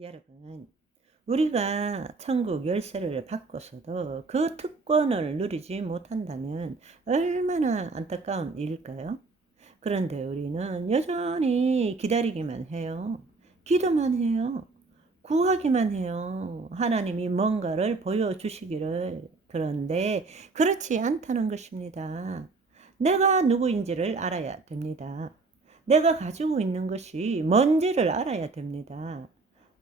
여러분, 우리가 천국 열쇠를 받고서도 그 특권을 누리지 못한다면 얼마나 안타까운 일일까요? 그런데 우리는 여전히 기다리기만 해요. 기도만 해요. 구하기만 해요. 하나님이 뭔가를 보여주시기를. 그런데 그렇지 않다는 것입니다. 내가 누구인지를 알아야 됩니다. 내가 가지고 있는 것이 뭔지를 알아야 됩니다.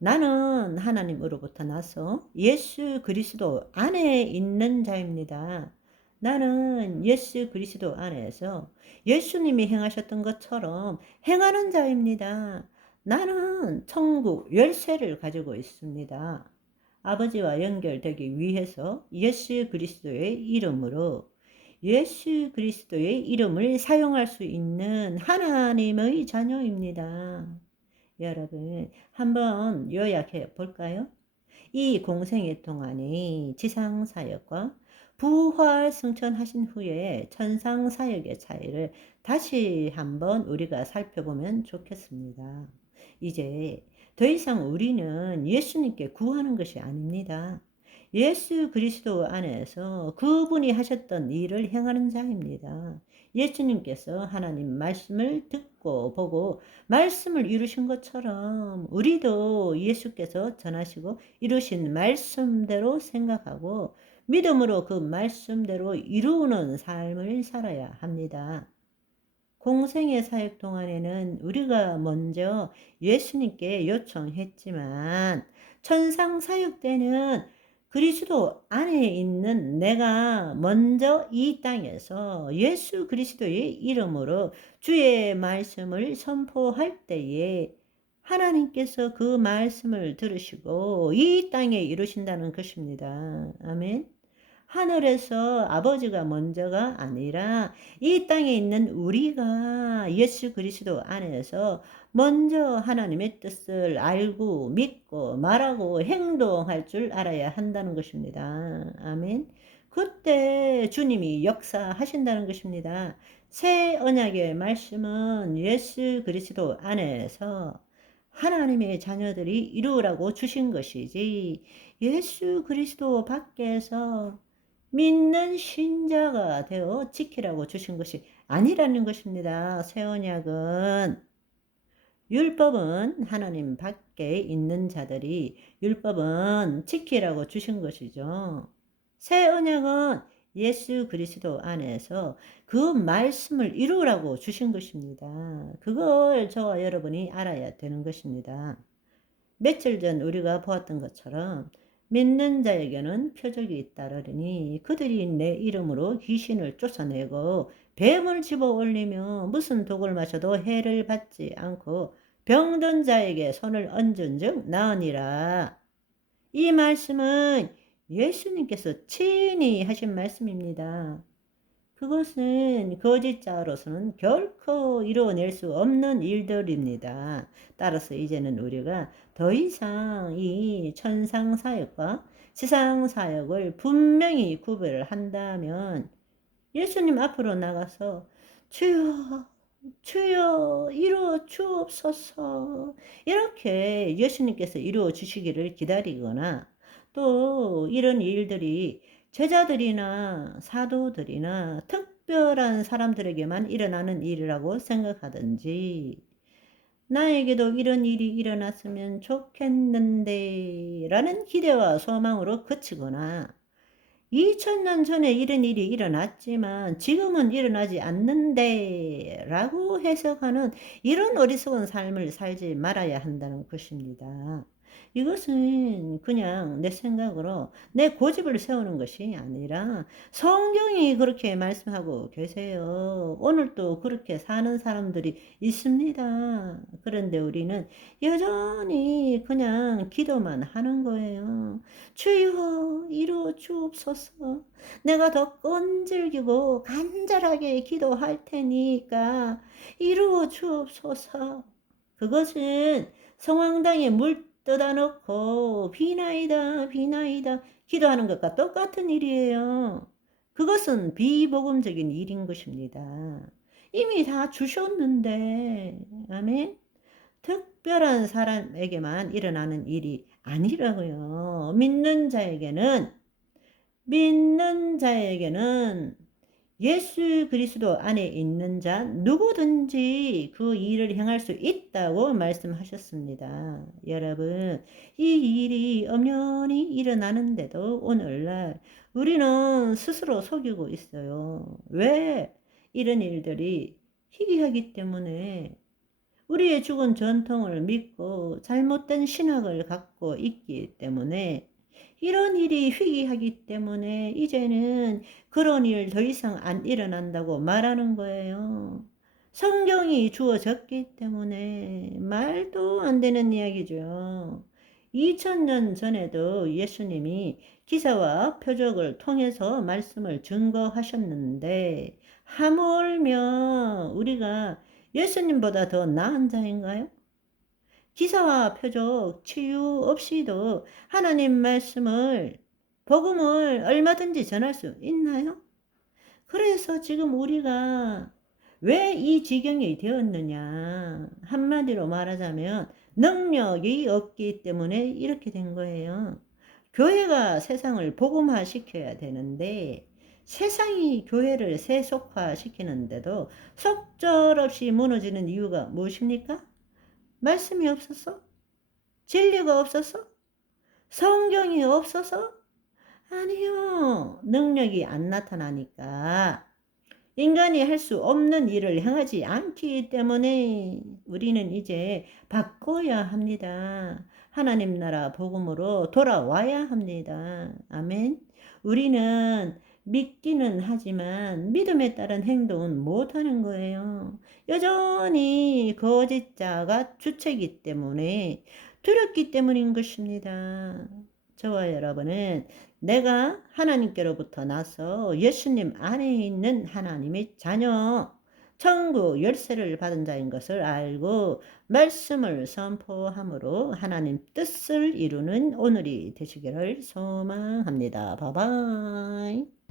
나는 하나님으로부터 나서 예수 그리스도 안에 있는 자입니다. 나는 예수 그리스도 안에서 예수님이 행하셨던 것처럼 행하는 자입니다. 나는 천국 열쇠를 가지고 있습니다. 아버지와 연결되기 위해서 예수 그리스도의 이름으로 예수 그리스도의 이름을 사용할 수 있는 하나님의 자녀입니다. 여러분, 한번 요약해 볼까요? 이 공생애 동안에 지상사역과 부활 승천하신 후에 천상사역의 차이를 다시 한번 우리가 살펴보면 좋겠습니다. 이제 더 이상 우리는 예수님께 구하는 것이 아닙니다. 예수 그리스도 안에서 그분이 하셨던 일을 행하는 자입니다. 예수님께서 하나님 말씀을 듣고 보고 말씀을 이루신 것처럼 우리도 예수께서 전하시고 이루신 말씀대로 생각하고 믿음으로 그 말씀대로 이루는 삶을 살아야 합니다. 공생의 사역 동안에는 우리가 먼저 예수님께 요청했지만 천상 사역 때는 그리스도 안에 있는 내가 먼저 이 땅에서 예수 그리스도의 이름으로 주의 말씀을 선포할 때에 하나님께서 그 말씀을 들으시고 이 땅에 이루신다는 것입니다. 아멘. 하늘에서 아버지가 먼저가 아니라 이 땅에 있는 우리가 예수 그리스도 안에서 먼저 하나님의 뜻을 알고 믿고 말하고 행동할 줄 알아야 한다는 것입니다. 아멘. 그때 주님이 역사하신다는 것입니다. 새 언약의 말씀은 예수 그리스도 안에서 하나님의 자녀들이 이루라고 주신 것이지 예수 그리스도 밖에서 믿는 신자가 되어 지키라고 주신 것이 아니라는 것입니다. 새 언약은 율법은 하나님 밖에 있는 자들이 율법은 지키라고 주신 것이죠. 새 언약은 예수 그리스도 안에서 그 말씀을 이루라고 주신 것입니다. 그걸 저와 여러분이 알아야 되는 것입니다. 며칠 전 우리가 보았던 것처럼 믿는 자에게는 표적이 잇따르리니 그들이 내 이름으로 귀신을 쫓아내고 뱀을 집어 올리며 무슨 독을 마셔도 해를 받지 않고 병든 자에게 손을 얹은 즉 나으니라. 이 말씀은 예수님께서 친히 하신 말씀입니다. 그것은 거짓자로서는 결코 이루어낼 수 없는 일들입니다. 따라서 이제는 우리가 더 이상 이 천상사역과 지상사역을 분명히 구별을 한다면 예수님 앞으로 나가서 주여 주여 이루어 주옵소서 이렇게 예수님께서 이루어 주시기를 기다리거나 또 이런 일들이 제자들이나 사도들이나 특별한 사람들에게만 일어나는 일이라고 생각하든지 나에게도 이런 일이 일어났으면 좋겠는데 라는 기대와 소망으로 그치거나 2000년 전에 이런 일이 일어났지만 지금은 일어나지 않는데 라고 해석하는 이런 어리석은 삶을 살지 말아야 한다는 것입니다. 이것은 그냥 내 생각으로 내 고집을 세우는 것이 아니라 성경이 그렇게 말씀하고 계세요. 오늘도 그렇게 사는 사람들이 있습니다. 그런데 우리는 여전히 그냥 기도만 하는 거예요. 주여 이루어 주옵소서. 내가 더 끈질기고 간절하게 기도할 테니까 이루어 주옵소서. 그것은 성황당에 물 떠다 놓고 비나이다 비나이다 기도하는 것과 똑같은 일이에요. 그것은 비복음적인 일인 것입니다. 이미 다 주셨는데 아멘. 특별한 사람에게만 일어나는 일이 아니라고요. 믿는 자에게는 예수 그리스도 안에 있는 자 누구든지 그 일을 행할 수 있다고 말씀하셨습니다. 여러분, 이 일이 엄연히 일어나는데도 오늘날 우리는 스스로 속이고 있어요. 왜? 이런 일들이 희귀하기 때문에, 우리의 죽은 전통을 믿고 잘못된 신학을 갖고 있기 때문에, 이런 일이 희귀하기 때문에 이제는 그런 일 더 이상 안 일어난다고 말하는 거예요. 성경이 주어졌기 때문에 말도 안 되는 이야기죠. 2000년 전에도 예수님이 기사와 표적을 통해서 말씀을 증거하셨는데, 하물며 우리가 예수님보다 더 나은 자인가요? 기사와 표적, 치유 없이도 하나님 말씀을, 복음을 얼마든지 전할 수 있나요? 그래서 지금 우리가 왜 이 지경이 되었느냐? 한마디로 말하자면 능력이 없기 때문에 이렇게 된 거예요. 교회가 세상을 복음화 시켜야 되는데, 세상이 교회를 세속화 시키는데도 속절없이 무너지는 이유가 무엇입니까? 말씀이 없어서? 진리가 없어서? 성경이 없어서? 아니요. 능력이 안 나타나니까. 인간이 할 수 없는 일을 행하지 않기 때문에 우리는 이제 바꿔야 합니다. 하나님 나라 복음으로 돌아와야 합니다. 아멘. 우리는 믿기는 하지만 믿음에 따른 행동은 못하는 거예요. 여전히 거짓자가 주체이기 때문에, 두렵기 때문인 것입니다. 저와 여러분은 내가 하나님께로부터 나서 예수님 안에 있는 하나님의 자녀, 천국 열쇠를 받은 자인 것을 알고 말씀을 선포함으로 하나님 뜻을 이루는 오늘이 되시기를 소망합니다. 바이바이.